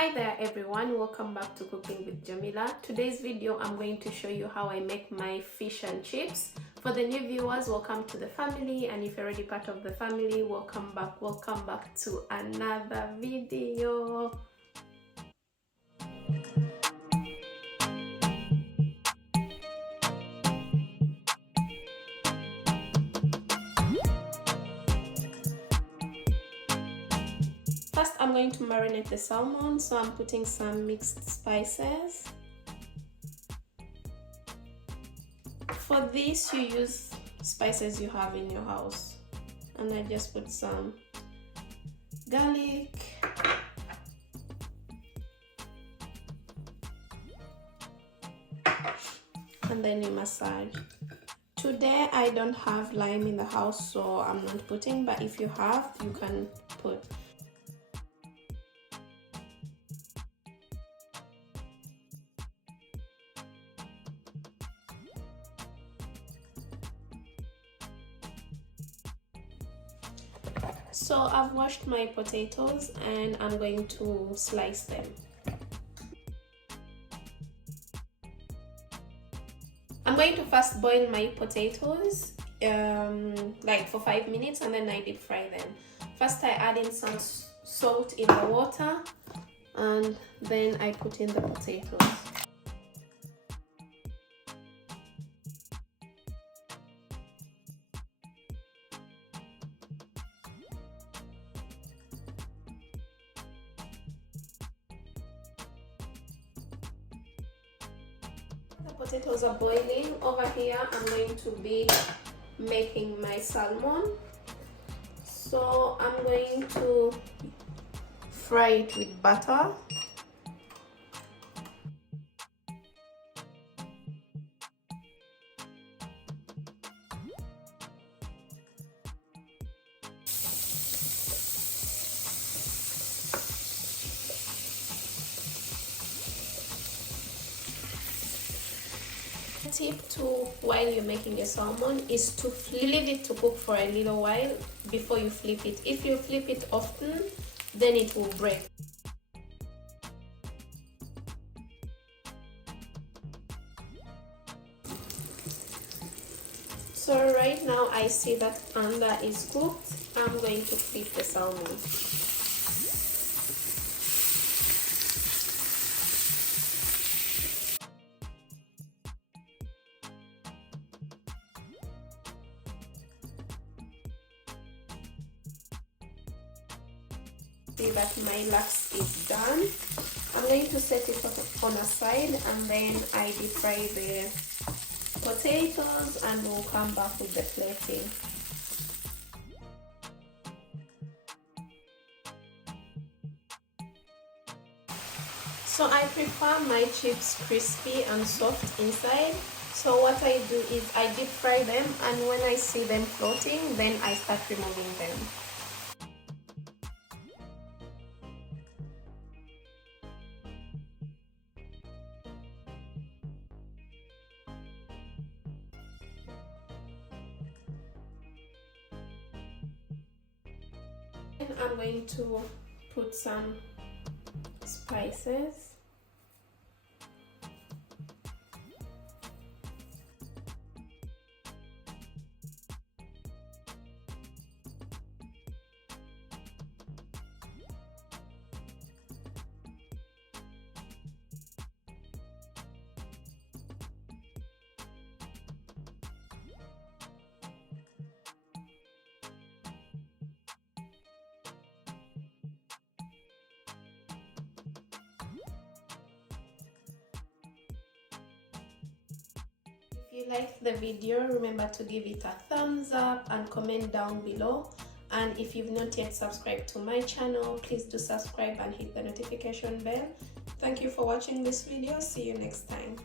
Hi there everyone, welcome back to Cooking with Jamila. Today's video I'm going to show you how I make my fish and chips. For the new viewers, welcome to the family, and if you're already part of the family, welcome back to another video. First, I'm going to marinate the salmon, so I'm putting some mixed spices. For this, you use spices you have in your house, and I just put some garlic, and then you massage. Today I don't have lime in the house, so I'm not putting, but if you have, you can put. So I've washed my potatoes and I'm going to slice them. I'm going to first boil my potatoes like for 5 minutes, and then I deep fry them. First I add in some salt in the water, and then I put in the potatoes. The potatoes are boiling. Over here I'm going to be making my salmon, so I'm going to fry it with butter. Tip to while you're making a salmon is to leave it to cook for a little while before you flip it. If you flip it often, then it will break. So right now I see that under is cooked. I'm going to flip the salmon. See that my last is done. I'm going to set it on a side, and then I deep fry the potatoes, and we'll come back with the plating. So I prefer my chips crispy and soft inside. So what I do is I deep fry them, and when I see them floating, then I start removing them. I'm going to put some spices. If you liked the video, remember to give it a thumbs up and comment down below. And if you've not yet subscribed to my channel, please do subscribe and hit the notification bell. Thank you for watching this video. See you next time.